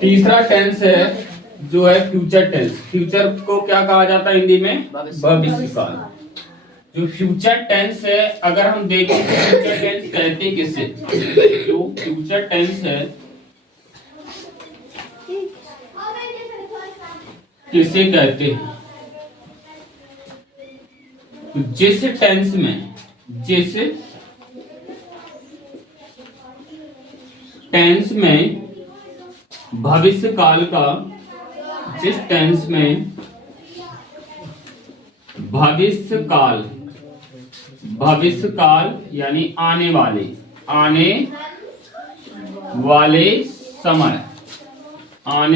तीसरा टेंस है जो है फ्यूचर टेंस। फ्यूचर को क्या कहा जाता है हिंदी में? भविष्यकाल। जो फ्यूचर टेंस है, अगर हम देखें तो फ्यूचर टेंस कहते किसे? जो फ्यूचर टेंस है किसे कहते हैं? जिस टेंस में भविष्य काल का, जिस टेंस में भविष्य काल यानी आने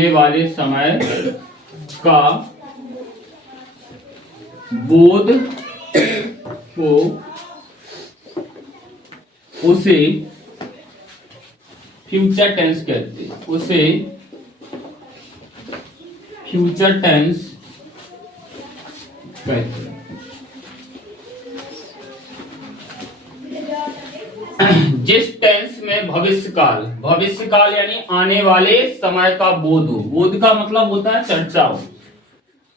वाले समय का बोध को उसे फ्यूचर टेंस कहते हैं। उसे फ्यूचर टेंस कहते हैं। जिस टेंस में भविष्य काल यानी आने वाले समय का बोध हो। बोध का मतलब होता है चर्चा हो।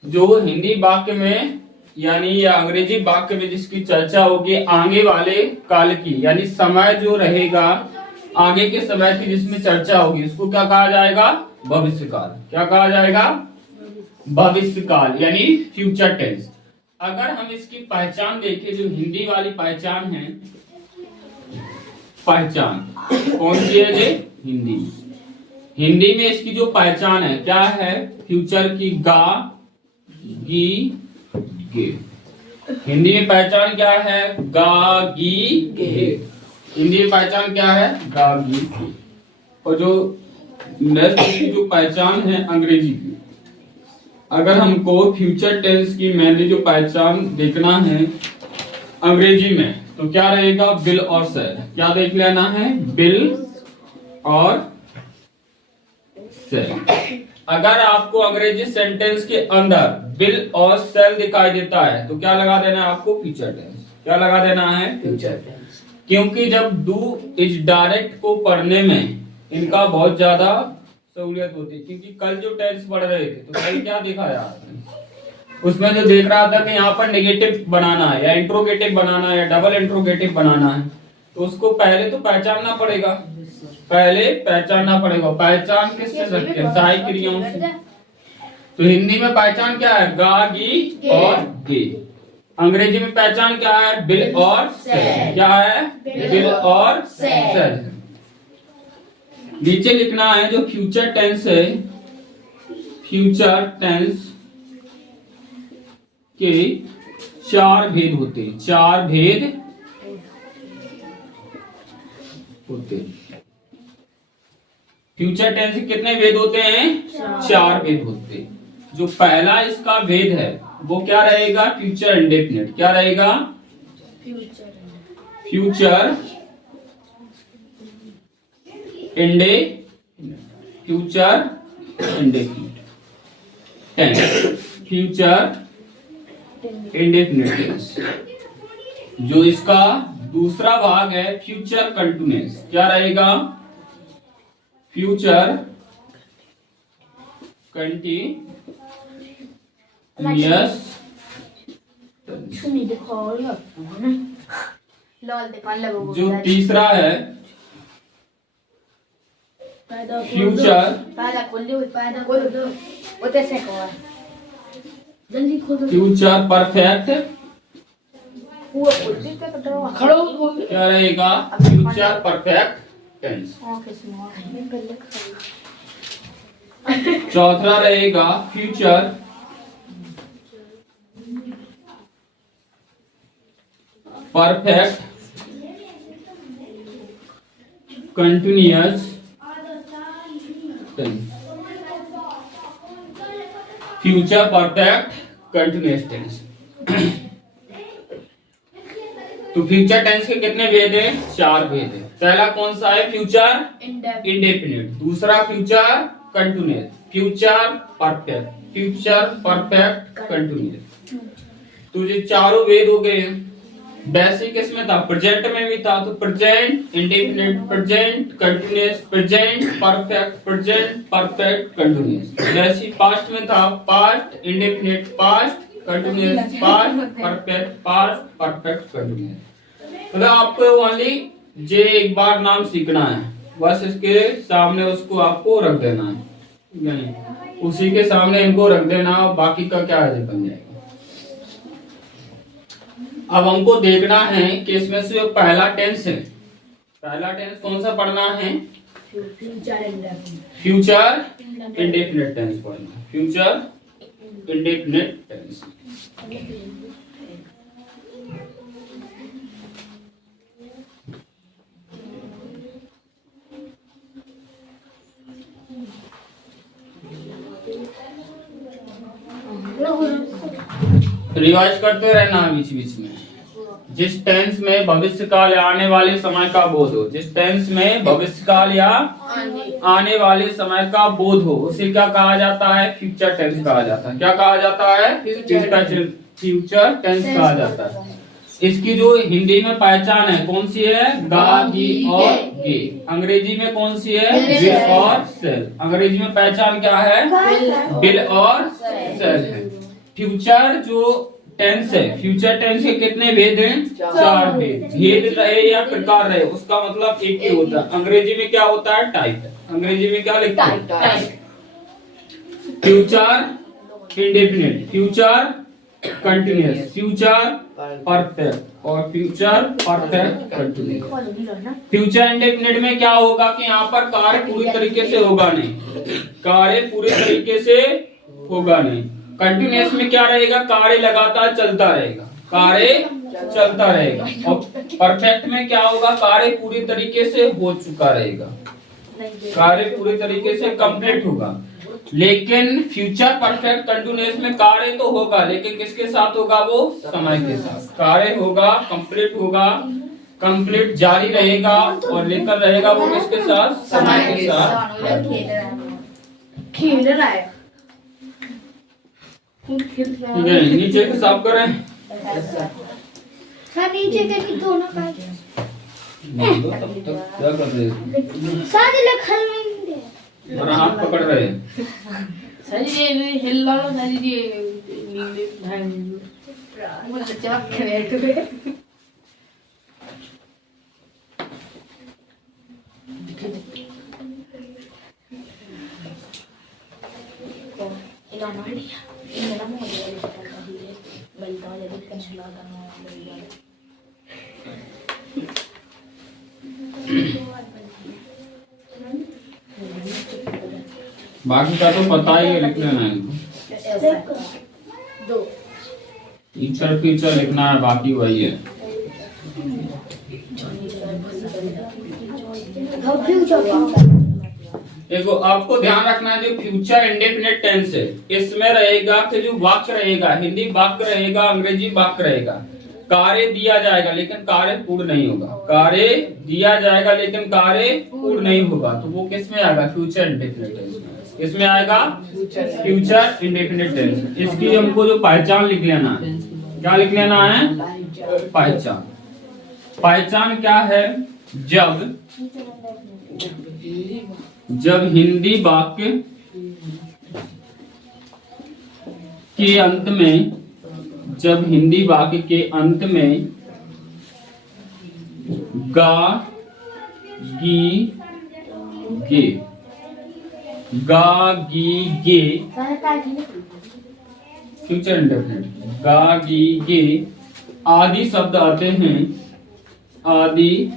जो हिंदी वाक्य में यानी या अंग्रेजी वाक्य में जिसकी चर्चा होगी आगे वाले काल की, यानी समय जो रहेगा आगे के समय की जिसमें चर्चा होगी, उसको क्या कहा जाएगा? भविष्य काल। क्या कहा जाएगा? भविष्य काल यानी फ्यूचर टेंस। अगर हम इसकी पहचान देखें, जो हिंदी वाली पहचान है, पहचान कौन सी है? जे हिंदी में इसकी जो पहचान है क्या है? फ्यूचर की गा गी गे। हिंदी में पहचान क्या है? गा गी गे। हिंदी में पहचान क्या है? गा गी गे। और जो नेक्स्ट की जो पहचान है अंग्रेजी की, अगर हमको फ्यूचर टेंस की मैंने जो पहचान देखना है अंग्रेजी में, तो क्या रहेगा? बिल और सेल। क्या देख लेना है? बिल और सेल। अगर आपको अंग्रेजी सेंटेंस के अंदर बिल और सेल दिखाई देता है तो क्या लगा देना है आपको? Future tense. क्या लगा देना है? Future tense. क्योंकि जब डू इज डायरेक्ट को पढ़ने में इनका बहुत ज्यादा सहूलियत होती है। क्योंकि कल जो टेंस पढ़ रहे थे तो कल क्या देखा जा रहा था? उसमें जो देख रहा था कि यहाँ पर नेगेटिव बनाना है या इंट्रोगेटिव बनाना है या डबल इंट्रोगेटिव बनाना है, तो उसको पहले तो पहचानना पड़ेगा। पहचान किससे सकते हैं? सहायक क्रियाओं से। तो हिंदी में पहचान क्या है? गा गी और गे। अंग्रेजी में पहचान क्या है? बिल और सेल। क्या है? बिल और सेल। नीचे लिखना है जो फ्यूचर टेंस है, फ्यूचर टेंस के 4 भेद होते हैं। 4 भेद होते हैं। फ्यूचर टेंस के कितने भेद होते हैं? 4 भेद होते हैं। जो पहला इसका भेद है वो क्या रहेगा? Future indefinite. क्या रहेगा? Future indefinite tense. Future indefinite tense. जो इसका दूसरा भाग है फ्यूचर कंटिन्यूअस। क्या रहेगा? Future continuous. जो तीसरा है फ्यूचर परफेक्ट। क्या रहेगा? Future perfect tense. चौथा रहेगा future perfect continuous tense. Future perfect continuous tense. तो फ्यूचर टेंस के कितने भेद हैं? 4 भेद है। पहला कौन सा है? Future indefinite. दूसरा future continuous. Future perfect continuous. तो ये चारों वेद हो गए। बेसिक इसमें था, प्रेजेंट में भी था, तो present indefinite, present continuous, present perfect, present perfect continuous. जैसे पास्ट में था, past indefinite, past continuous, past perfect, past perfect continuous. मतलब आपको ओनली जे एक बार नाम सीखना है, बस इसके सामने उसको आपको रख देना है, नहीं उसी के सामने इनको रख देना, बाकी का क्या है बन जाएगा। अब हमको देखना है कि इसमें से जो पहला टेंस है, पहला टेंस कौन सा पढ़ना है? फ्यूचर इंडेफिनिट टेंस पढ़ना, फ्यूचर इंडेफिनिट टेंस। रिवाइज करते रहना बीच बीच में। जिस टेंस में भविष्य काल या आने वाले समय का बोध हो, जिस टेंस में भविष्य काल या आने वाले समय का बोध हो, उसे क्या कहा जाता है? फ्यूचर टेंस कहा जाता है। क्या कहा जाता है? फ्यूचर टेंस कहा जाता है। इसकी जो हिंदी में पहचान है कौन सी है? गा, गी और गे। अंग्रेजी में कौन सी है? विल और सेल। अंग्रेजी में पहचान क्या है? विल और सेल है। फ्यूचर जो टेंस है, फ्यूचर टेंस के कितने भेद हैं? 4 भेद। भेद रहे या प्रकार रहे, उसका मतलब एक ही होता है। अंग्रेजी में क्या होता है? टाइप। अंग्रेजी में क्या लिखते हैं? Future indefinite, future continuous, future perfect और future perfect continuous. Future indefinite में क्या होगा कि यहाँ पर कार्य पूरी तरीके से होगा नहीं, कार्य पूरी तरीके से होगा नहीं। कंटिन्यूअस में क्या रहेगा? कार्य लगातार चलता रहेगा, कार्य चलता रहेगा। और परफेक्ट में क्या होगा? कार्य पूरी तरीके से हो चुका रहेगा, कार्य पूरी तरीके से कंप्लीट होगा। लेकिन फ्यूचर परफेक्ट कंटिन्यूअस में कार्य तो होगा, लेकिन किसके साथ होगा? वो समय के साथ कार्य होगा, कंप्लीट होगा, कंप्लीट जारी रहेगा और लेकर रहेगा वो किसके साथ? समय के साथ। खेल रहा है। ठीक है, नीचे को साफ करें। सर नीचे करके दोनों का क्या कर रहे हैं? सारे लोग हल में दे और हाथ पकड़ रहे हैं। सर ये हिल रहा है, सर ये नीले भाई वो लचक के बैठे हुए। बाकी का तो पता ही है, लिख लेना है इनको। टीचर टीचर लिखना है, बाकी वही है। देखो आपको ध्यान रखना है, जो फ्यूचर इंडेफिनिट टेंस है इसमें रहेगा कि जो वाक्य रहेगा, हिंदी वाक्य रहेगा, अंग्रेजी वाक्य रहेगा, कार्य दिया जाएगा लेकिन कार्य पूर्ण नहीं होगा, कार्य दिया जाएगा लेकिन कार्य पूर्ण नहीं होगा, तो वो किस में आएगा? फ्यूचर इंडेफिनिट टेंस में। इसमें आएगा फ्यूचर इंडेफिनिट टेंस। इसकी हमको जो पहचान लिख लेना है, क्या लिख लेना है? पहचान। पहचान क्या है? जब हिंदी वाक्य के अंत में, जब हिंदी वाक्य के अंत में गा, गी, गे, गा, गी, गे, फ्यूचर इंडेफिनिट, गा, गी, गे आदि शब्द आते हैं, आदि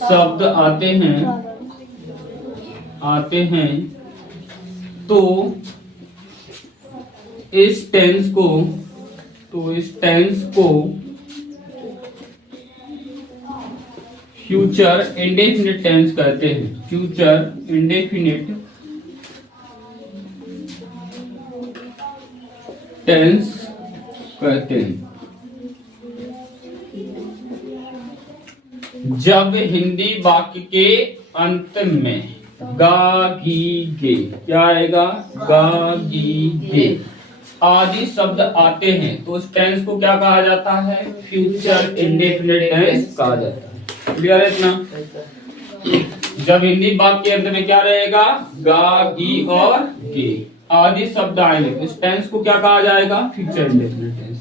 शब्द आते हैं तो इस टेंस को फ्यूचर इंडेफिनिट टेंस कहते हैं। फ्यूचर इंडेफिनिट टेंस कहते हैं। जब हिंदी वाक्य के अंत में गा, गी, गे, क्या आएगा? गा, गी, गे आदि शब्द आते हैं तो उस टेंस को क्या कहा जाता है? फ्यूचर इंडेफिनिट टेंस कहा जाता है। क्लियर है इतना? जब हिंदी वाक्य के अंत में क्या रहेगा? गा, गी और गे आदि शब्द आएंगे तो इस टेंस को क्या कहा जाएगा? Future indefinite tense.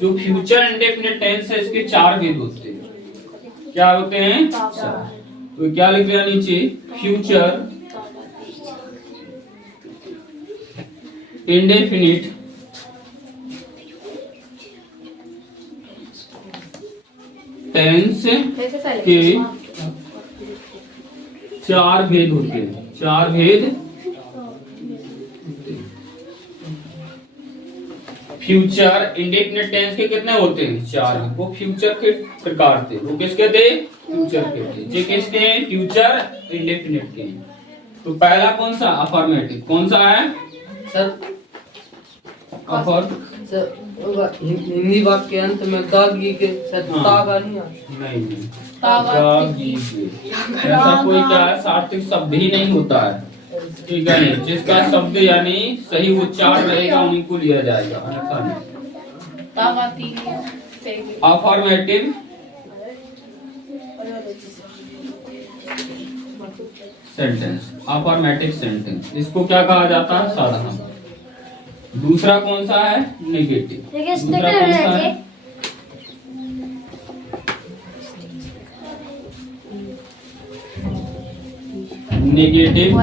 जो फ्यूचर इंडेफिनिट टेंस है इसके 4 भेद होते हैं। क्या होते हैं? 4। तो क्या लिख लिया नीचे? फ्यूचर इंडेफिनिट टेंस के 4 भेद होते हैं। 4 भेद। फ्यूचर इंडेफिनिट टेंस के कितने होते हैं? 4। वो फ्यूचर के प्रकार थे। वो किसके थे? फ्यूचर के थे। ये किसके हैं? फ्यूचर इंडेफिनिट के हैं। तो पहला कौन सा? अफर्मेटिव। कौन सा है सर? हिंदी वाक्य के अंत में गा गी के तागा नहीं आता। नहीं गा, गी, गे। ऐसा कोई क्या है? सार्थक शब्द ही नहीं होता है। ठीक है, जिसका शब्द यानी सही उच्चारण रहेगा उन्हीं को लिया जाएगा। Affirmative sentence. अफर्मेटिव सेंटेंस इसको क्या कहा जाता है? साधारण। दूसरा कौन सा है? नेगेटिव। दूसरा कौन सा है? Negative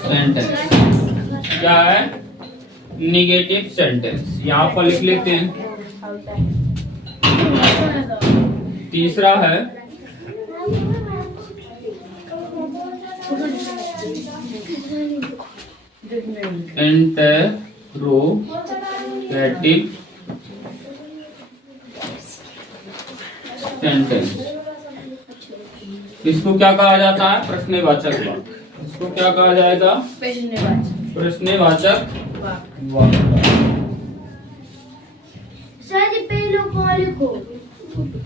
sentence. क्या है? Negative sentence. यहाँ पर लिख लेते हैं। तीसरा है इंटरोगेटिव सेंटेंस। इसको क्या कहा जाता है? प्रश्नवाचक वाक्य। इसको क्या कहा जाएगा? प्रश्नवाचक वाक्य। सर जी पहले कौन लिखो?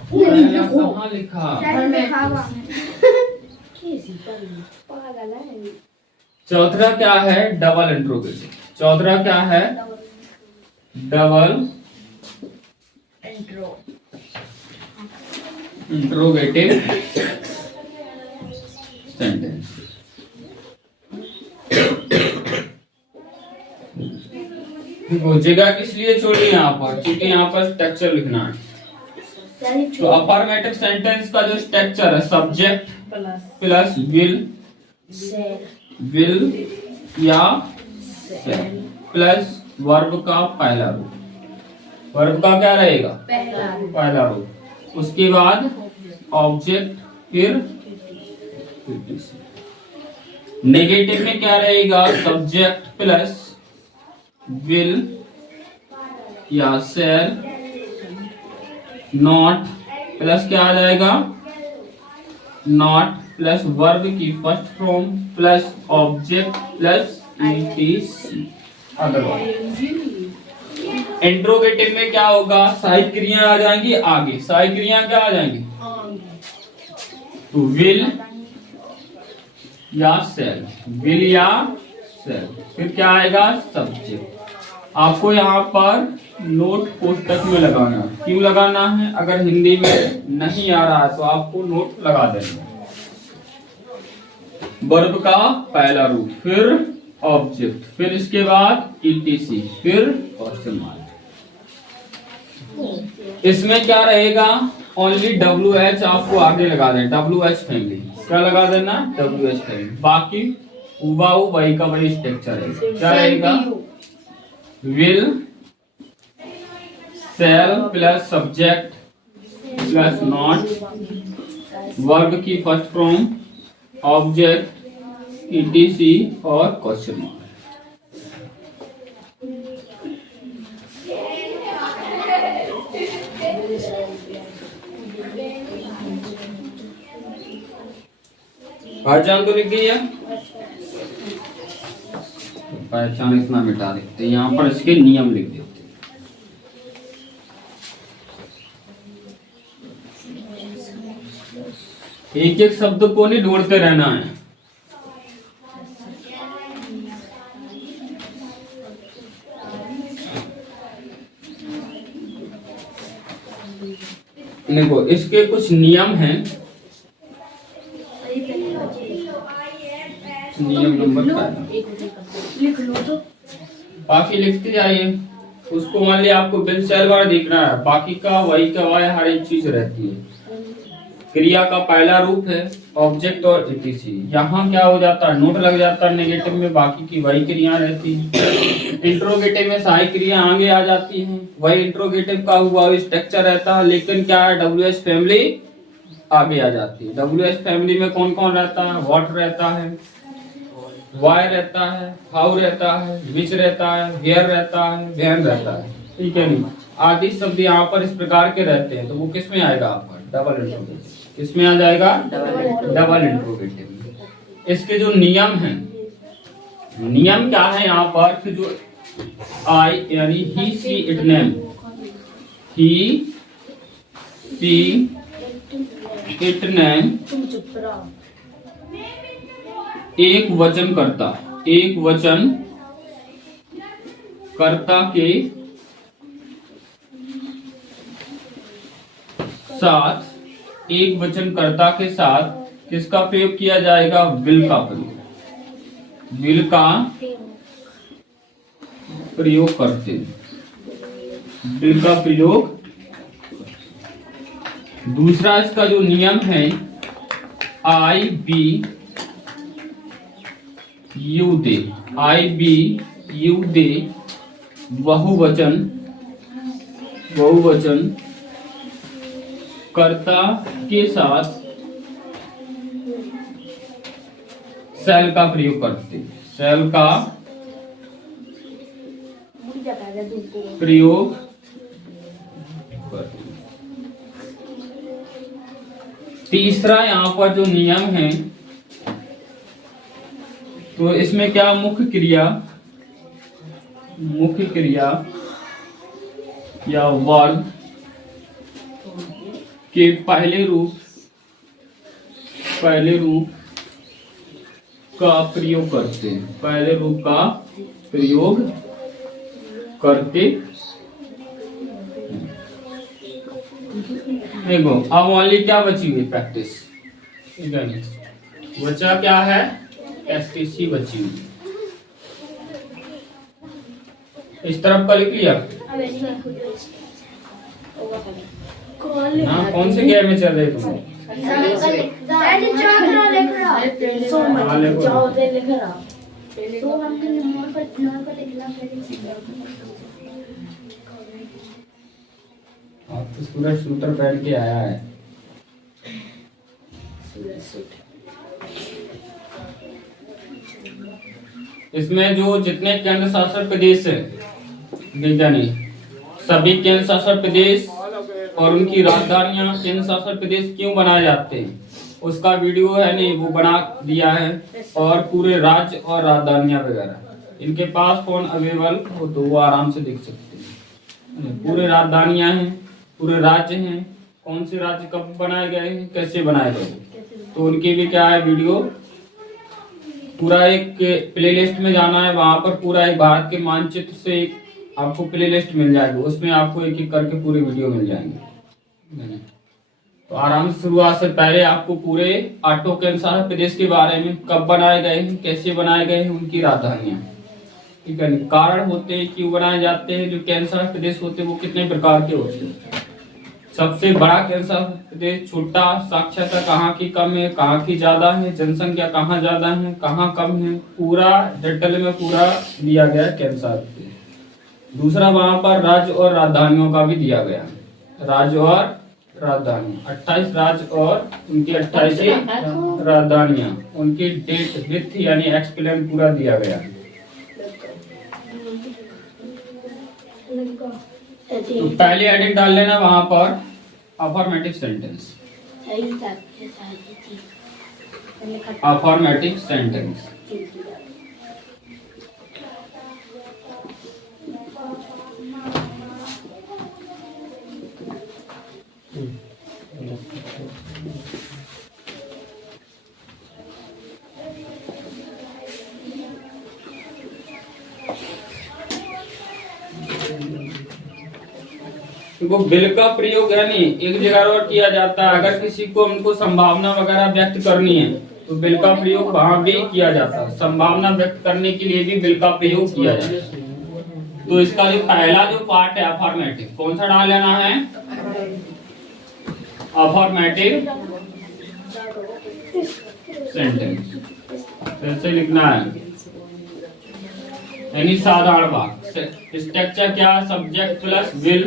कहाँ लिखा? चौथा क्या है? Double interrogative. चौथा क्या है? Double interrogative sentence. जगह किस लिए छोड़ी यहाँ पर? क्योंकि यहाँ पर स्ट्रक्चर लिखना है। तो अफर्मेटिव सेंटेंस का जो स्ट्रक्चर है सब्जेक्ट प्लस विल या प्लस वर्ब का पहला रूप। वर्ब का क्या रहेगा? पहला रूप। उसके बाद ऑब्जेक्ट फिर नेगेटिव में क्या रहेगा? सब्जेक्ट प्लस विल या शैल नॉट प्लस क्या आ जाएगा? नॉट प्लस वर्ब की first form plus object plus etc otherwise. Interrogative में क्या होगा? सहायक क्रिया आ जाएंगी आगे। सहायक क्रिया क्या आ जाएंगी? तो विल या सेल। विल या सेल। फिर क्या आएगा? सब्जेक्ट। आपको यहाँ पर नोट कोष्टक में लगाना है। क्यों लगाना है? अगर हिंदी में नहीं आ रहा है तो आपको नोट लगा देना। वर्ब का पहला रूप फिर ऑब्जेक्ट फिर इसके बाद ईटीसी फिर क्वेश्चन मार्क। इसमें क्या रहेगा? ओनली WH आपको आगे लगा देना। WH फैमिली क्या लगा देना? WH family. बाकी उबाऊ वही का वही स्ट्रक्चर है। क्या रहेगा? Will shall plus subject plus not verb की फर्स्ट फॉर्म ऑब्जेक्ट ईटीसी और क्वेश्चन मार्क। पहचान तो लिख दी है। पहचान इतना मिटा देते हैं। यहाँ पर इसके नियम लिख देते हैं। एक एक शब्द को नहीं ढूंढते रहना है। देखो इसके कुछ नियम हैं। नियम नंबर 5 लिख लो तो। बाकी लिखते जाइए। उसको मान लिया आपको बिल सेल बार देखना है, बाकी का वही का वही हर एक चीज रहती है। क्रिया का पहला रूप है ऑब्जेक्ट और etc। यहाँ क्या हो जाता है, नोट लग जाता है नेगेटिव में, बाकी की वही क्रिया रहती है। इंट्रोगेटिव में सारी क्रिया आगे आ जाती हैं, वही इंट्रोगेटिव का हुआ स्ट्रक्चर रहता है, लेकिन क्या है WH फैमिली आगे आ जाती है। WH फैमिली में कौन कौन रहता है, व्हाट रहता है, वाई रहता है, हाउ रहता है, विच रहता है, वेयर रहता है, व्हेन रहता है, ठीक है नहीं। आदि शब्द यहाँ पर इस प्रकार के रहते हैं, तो वो किस में आएगा आपका डबल इंट्रोगेटिव। किसमें आ जाएगा, डबल इंट्रोगेटिव। इसके जो नियम हैं, नियम क्या है यहाँ पर कि जो आई यानी he she it name, he she it name तुम चुप रहो। एक वचन करता, एक वचन कर्ता के साथ, एक वचन कर्ता के साथ किसका प्रयोग किया जाएगा, विल का प्रयोग, विल का प्रयोग करते, विल का प्रयोग। दूसरा इसका जो नियम है I we you they, I we you they बहुवचन, बहुवचन कर्ता के साथ सेल का प्रयोग करते, सेल का प्रयोग करते। तीसरा यहाँ पर जो नियम है, तो इसमें क्या मुख्य क्रिया, मुख्य क्रिया या वर्ब के पहले रूप, पहले रूप का प्रयोग करते, पहले रूप का प्रयोग करते। देखो अब ओनली क्या बची हुई प्रैक्टिस, बचा क्या है, एसटीसी बची हुई। इस तरफ का लिख लिया हाँ, कौन से गेयर में चल रहे तुम, आप तो पूरा शूटर पहन के आया है। इसमें जो जितने केंद्र शासित प्रदेश है, सभी केंद्र शासित प्रदेश और उनकी राजधानियां केंद्र शासित प्रदेश क्यों बनाए जाते हैं, उसका वीडियो है नहीं वो बना दिया है। और पूरे राज्य और राजधानियां वगैरह इनके पास फोन अवेलेबल हो तो वो आराम से देख सकते हैं। पूरे राजधानियां हैं, पूरे राज्य हैं, कौन से राज्य कब बनाए गए हैं, कैसे बनाए गए, तो उनके भी क्या है वीडियो। पूरा एक प्लेलिस्ट में जाना है, वहां पर पूरा एक भारत के मानचित्र से एक आपको प्लेलिस्ट मिल जाएगी, उसमें आपको एक एक करके पूरे वीडियो मिल जाएंगे। तो आराम से शुरुआत से पहले आपको पूरे आठों केंद्र शासित प्रदेश के बारे में, कब बनाए गए हैं, कैसे बनाए गए हैं, उनकी राजधानियां, ठीक है, कारण होते हैं क्यों बनाए जाते हैं, जो केंद्र शासित प्रदेश होते हैं वो कितने प्रकार के होते हैं, सबसे बड़ा केंद्र शासित प्रदेश, छोटा, साक्षरता कहाँ की कम है, कहाँ की ज्यादा है, जनसंख्या कहाँ ज्यादा है, कहाँ कम है, पूरा डिटेल में पूरा दिया गया केंद्र शासित प्रदेश। दूसरा वहां पर राज्य और राजधानियों का भी दिया गया, राज्य और राजधानी, 28 राज्य और उनकी 28 राजधानियां, उनकी डेट विथ यानी एक्सप्लेन पूरा दिया गया। तो पहले एडिट डाल लेना वहां पर अफर्मेटिव सेंटेंस, अफर्मेटिव सेंटेंस। वो विल का प्रयोग है नहीं एक जगह और किया जाता है। अगर किसी को हमको संभावना वगैरह व्यक्त करनी है तो विल का प्रयोग वहां भी किया जाता है। संभावना व्यक्त करने के लिए भी विल का प्रयोग किया जाता है। तो इसका जो पहला जो पार्ट है अफर्मेटिव, कौन सा डाल लेना है? अफर्मेटिव सेंटेंस कैसे लिखना है, यानी साधारण वाक्य। स्ट्रक्चर क्या? सब्जेक्ट प्लस विल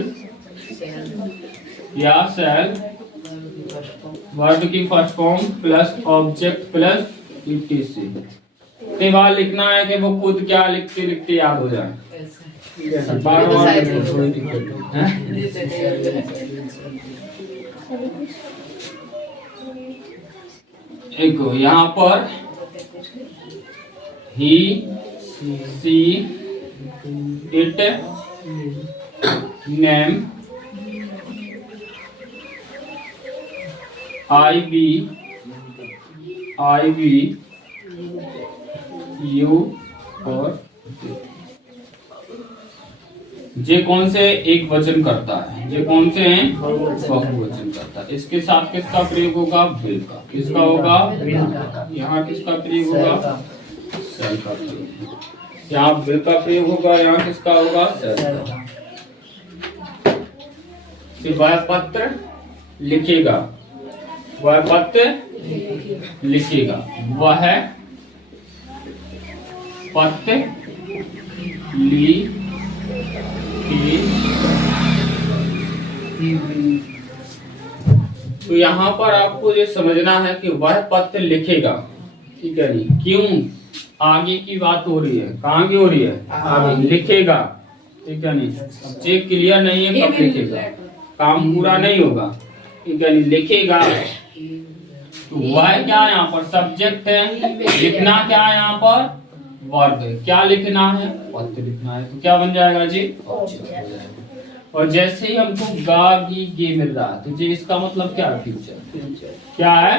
या सेल, वर्ब की first form plus object plus etc. के बाद लिखना है कि वो खुद क्या लिखते लिखते याद हो जाए। बार बार देखो यहाँ पर he she it name I we you और जे कौन से एक वचन करता है, जे कौन से हैं बहुवचन करता है। इसके साथ किसका प्रयोग होगा? विल का। किसका होगा? यहाँ किसका प्रयोग होगा? सेल का प्रयोग। यहाँ विल का प्रयोग होगा, यहाँ किसका होगा? सेल का। वह पत्र लिखेगा, वह पत्र लिखेगा, वह पत्र तो यहाँ पर आपको ये समझना है कि वह पत्र लिखेगा, ठीक है नहीं? क्यों? आगे की बात हो रही है। कहाँ की हो रही है? आगे। लिखेगा, ठीक है नहीं? ये क्लियर नहीं है कब लिखेगा, काम पूरा नहीं होगा, ठीक है नहीं? लिखेगा तो वह क्या यहाँ पर सब्जेक्ट है, लिखना क्या है यहाँ पर? वर्ब है। क्या लिखना है? पत्र लिखना है। तो क्या बन जाएगा जी? ऑब्जेक्ट। और जैसे ही हमको गा गी गे मिल रहा है तो जी इसका मतलब क्या है? फ्यूचर। क्या है?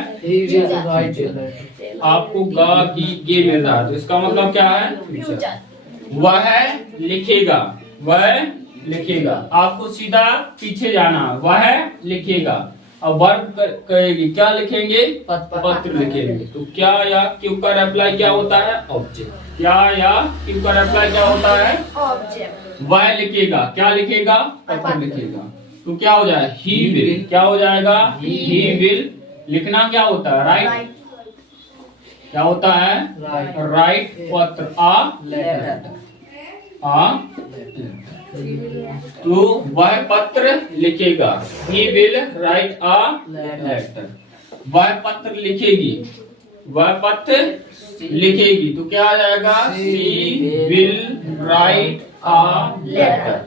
आपको गा गी गे मिल रहा है तो इसका मतलब क्या है? फ्यूचर। वह लिखेगा, वह लिखेगा। आपको सीधा पीछे जाना, वह लिखेगा। अब वर्ब कहेगी, क्या लिखेंगे? पत्र लिखेंगे। तो क्या या क्यों का रिप्लाई क्या होता है? ऑब्जेक्ट। क्या या क्यों का रिप्लाई क्या होता है? ऑब्जेक्ट। वह लिखेगा, क्या लिखेगा? पत्र लिखेगा। तो क्या हो जाएगा? He will. क्या हो जाएगा? He will. लिखना क्या होता है? राइट। क्या होता है? राइट पत्र आ लेटर। तो वह पत्र लिखेगा, he will write a letter। वह पत्र लिखेगी, वह पत्र लिखेगी। तो क्या आ जाएगा? she will write a letter।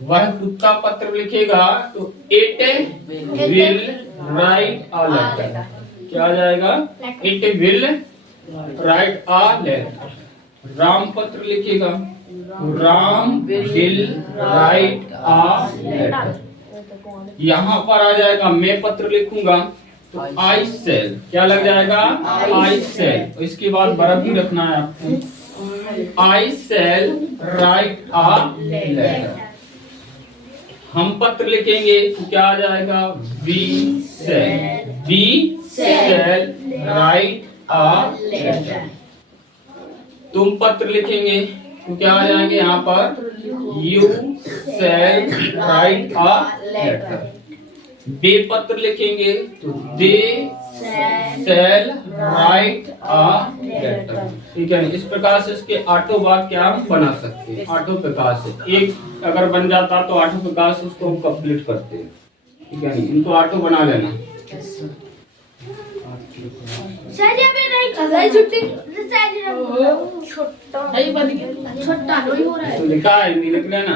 वह खुद का पत्र लिखेगा तो it will write a letter। क्या आ जाएगा? it will write a letter। Ram पत्र लिखेगा, Ram will write a letter. यहाँ पर आ जाएगा मैं पत्र लिखूंगा तो आई सेल। क्या लग जाएगा? I shall. तो इसके बाद बर्ब भी रखना है आपको। I shall write a letter. हम पत्र लिखेंगे तो क्या आ जाएगा? We shall write a letter. तुम पत्र लिखेंगे तो क्या आ जाएंगे यहाँ पर? You shall write a letter. They पत्र लिखेंगे तो they shall write a letter, ठीक है। इस प्रकार से इसके आठों वाक्य हम बना सकते हैं। आठों प्रकार से एक अगर बन जाता तो आठों प्रकार से उसको हम कंप्लीट करते हैं, ठीक है। इनको आठों बना लेना। छोटा नहीं हो रहा है तो लिखा है, नहीं लिख लेना।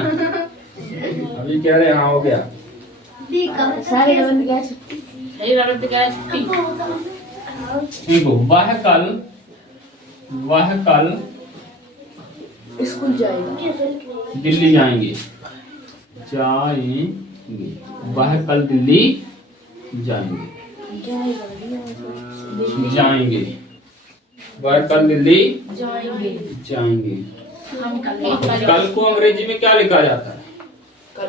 अभी कह रहे हाँ हो गया। देखो वह कल स्कूल जाएगा, दिल्ली जाएंगे। वह कल दिल्ली जाएंगे। वह कल दिल्ली जाएंगे। कल को अंग्रेजी में क्या लिखा जाता है? कल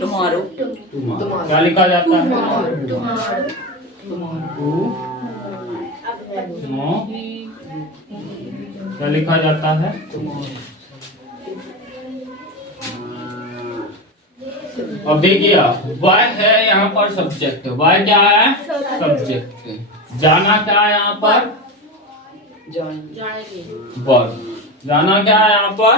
तुम्हारो तुम्हारो क्या लिखा जाता है? तुम्हारो नो क्या लिखा जाता है? अब देखिए आप, वह है यहाँ पर सब्जेक्ट, वह क्या है? सब्जेक्ट। जाना क्या है यहाँ पर? वर्ब। जाना क्या है यहाँ पर?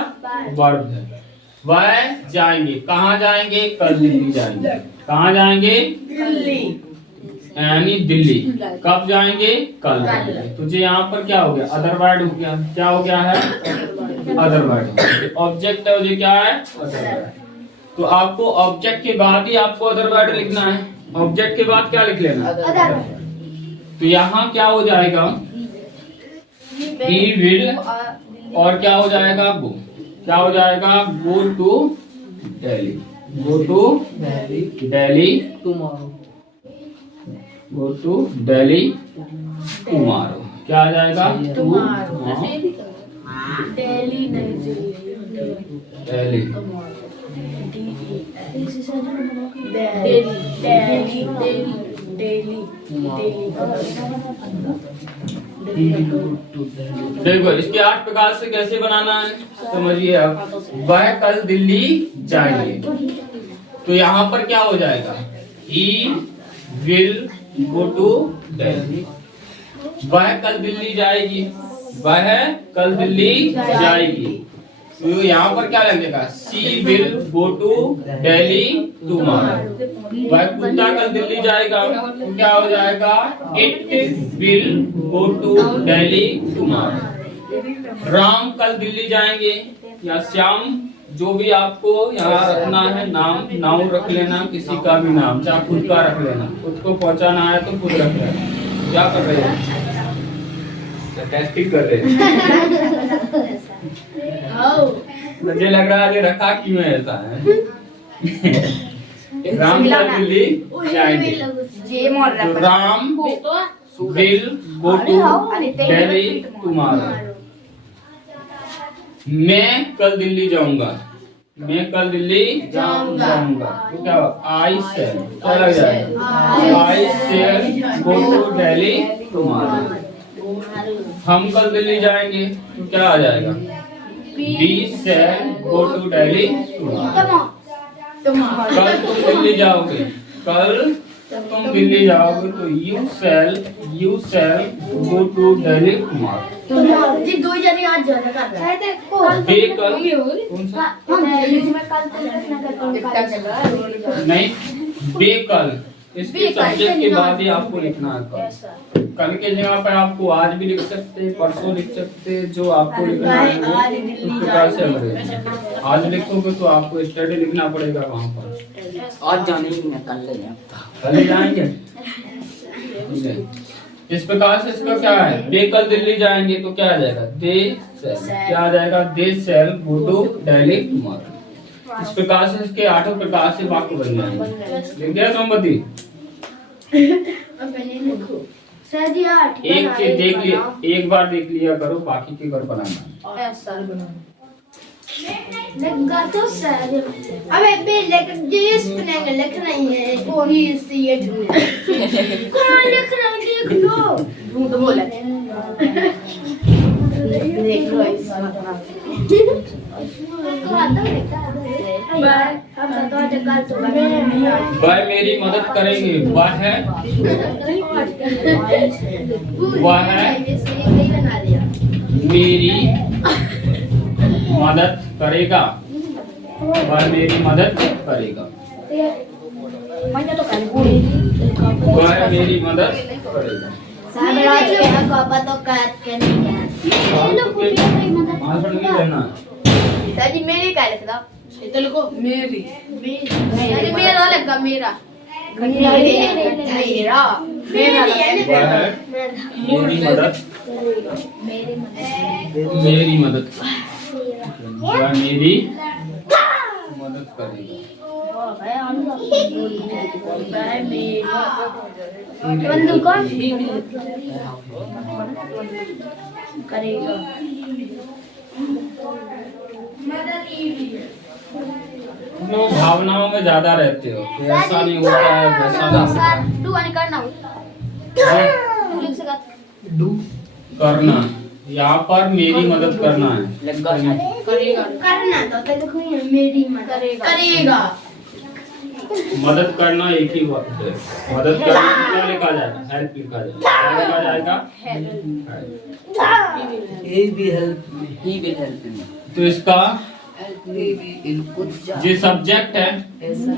वर्ब है। वह जाएंगे, कहाँ जाएंगे? कल दिल्ली जाएंगे। कहाँ जाएंगे? यानी दिल्ली। कब जाएंगे? कल जाएंगे। तुझे यहाँ पर क्या हो गया? अदर वर्ड हो गया। क्या हो गया है? Other word. ऑब्जेक्ट है, मुझे क्या है? Other word. तो आपको ऑब्जेक्ट के बाद ही आपको अदर वर्ड लिखना है। ऑब्जेक्ट के बाद क्या लिख लेना? तो यहाँ क्या हो जाएगा? He will, और क्या हो जाएगा? गो। क्या हो जाएगा? Go to Delhi. Go to Delhi tomorrow go to Delhi tomorrow. क्या आ जाएगा? टुमारो। दिल्ली नहीं दिल्ली। देखो इसके 8 प्रकार से कैसे बनाना है समझिए आप। वह कल दिल्ली जाएंगे, तो यहाँ पर क्या हो जाएगा? He will go to Delhi. वह कल दिल्ली जाएगी, वह कल दिल्ली जाएगी, तो यहाँ पर क्या लगेगा? She will go to Delhi tomorrow। वह कुत्ता कल दिल्ली जाएगा, तो क्या हो जाएगा? It will go to Delhi tomorrow। Ram कल दिल्ली जाएंगे, या श्याम, जो भी आपको यहाँ रखना है नाम, नाउन रख लेना, किसी का भी नाम, चाहे खुद का रख लेना। खुद को पहुंचाना है तो खुद रख लेना। क्या कर रहे हैं? टेस्टिंग कर रहे हैं। मुझे लग रहा है ये रखा क्यों है ऐसा है। राम कल दिल्ली जाएंगे, तो Ram will go to Delhi tomorrow. मैं कल दिल्ली जाऊंगा, मैं कल दिल्ली जाऊंगा, तो क्या? आई शेल, क्या लग जाएगा? I shall go to Delhi tomorrow. हम कल दिल्ली जाएंगे, तो क्या आ जाएगा? We shall go to Delhi tomorrow. कल तुम दिल्ली जाओगे, कल तुम दिल्ली जाओगे, तो you shall go to Delhi tomorrow. दो जने आज जाना कर रहा है। बे कल कौन सा? नहीं, बे कल, इसके सब्जेक्ट के बाद ही आपको लिखना है कल। कल के जगह पर आपको आज भी लिख सकते हैं, परसों लिख सकते हैं, जो आपको लिखना है उस प्रकार से भरें। आज लिखोगे तो आपको स्टडी लिखना पड़ेगा वहाँ पर। आज जाने ही नहीं, कल ले जाएंगे। कल ही जाएंगे। इस प्रकार से इसका क्या है? दे कल दिल्ली जाएंगे, तो क्या आ जाएगा? दे शैल, क्या आ जाएगा? दे शैल गो टू दिल्ली टुमारो। इस प्रकार से इसके 8 प्रकार से वाक्य बन जाएंगे। लिख गया सोमवती? एक चीज देख लिया, एक बार देख लिया करो, बाकी के घर बनाना। अबे बे लेकिन जिस ने लिखना ही है, वो ही ये कौन लिखना है? देख लो, तू तो बोला देख लो वह मेरी मदद करेंगे, वह है मेरी मदद करेगा, वह मेरी मदद करेगा, वह मेरी मदद करेगा। भाषण नहीं देना। मेरी क्या लिख दो? मेरी मेरा लगा मेरा मेरा मेरी मदद, मेरी मदद, वह मेरी मदद करेगा। करेगा। तुम लोग भावनाओं में ज्यादा रहते हो, तो ऐसा नहीं होता है, वैसा नहीं होता है। डू आणि करना डू लिख सका डू करना, यहाँ पर मेरी मदद करना है। करना तो देखो ये मेरी मदद करेगा मदद करना एक ही वक्त है। मदद करना क्या लिखा जाएगा? हेल्प लिखा जाएगा। क्या लिखा जाएगा? he will help me He will help me. तो इसका he will कुछ जो सब्जेक्ट है ऐसा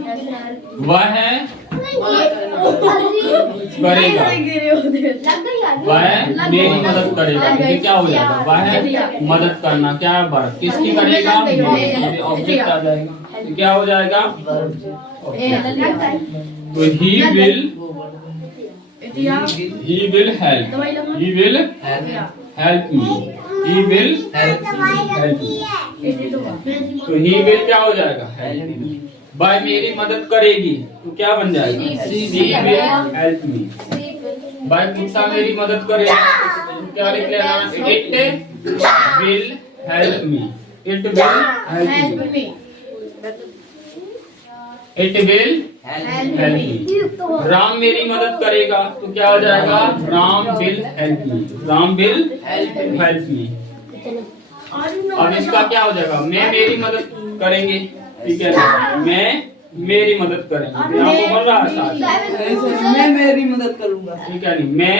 वह है करेगा, वह मेरी मदद करेगा। ये क्या हो जाएगा? वह है मदद करना, क्या है वर्ब, किसकी करेगा? ऑब्जेक्ट आ जाएगा। तो क्या हो जाएगा? तो he will help, he will help me, he will help मी। तो ही विल क्या हो जाएगा? Help me. बाय मेरी मदद करेगी तो क्या बन जाएगा? She will help me. बाय कुत्ता मेरी मदद करेगा तो क्या लिख लेना? It will help me, it will help me, it will help me. Ram मेरी मदद करेगा तो क्या हो जाएगा? Ram will help me, Ram will help me. अब इसका क्या हो जाएगा? मैं मेरी मदद करेंगे, ठीक है, मैं मेरी मदद करेंगे। यहाँ पर बोल रहा है साथ, मैं मेरी मदद करूंगा ठीक है, नहीं मैं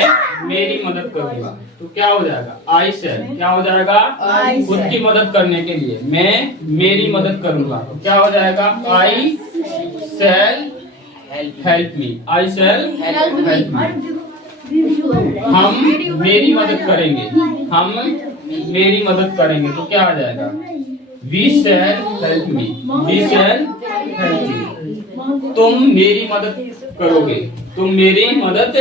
मेरी मदद करूंगा तो क्या हो जाएगा? आई शैल, क्या हो जाएगा? खुद की मदद करने के लिए मैं मेरी मदद करूंगा तो क्या हो जाएगा? आई शैल हेल्प मी, आई शैल हेल्प मी। हम मेरी मदद करेंगे, हम मेरी मदद करेंगे तो क्या आ जाएगा? We shall help me, we shall help me. तुम मेरी मदद करोगे, तुम मेरी मदद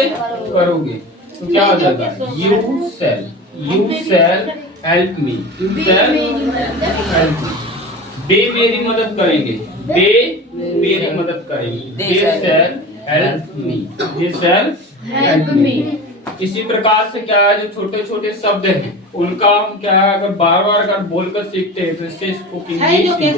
करोगे तो क्या हो जाएगा? You shall help me, you shall help me. They मेरी मदद करेंगे, दे मेरी मदद करेंगे, दे शैल हेल्प मी, दे शैल हेल्प मी। इसी प्रकार से क्या है, जो छोटे छोटे शब्द हैं उनका हम क्या है, अगर बार बार अगर बोलकर सीखते हैं तो इससे स्पोकन इंग्लिश सीख जाते हैं।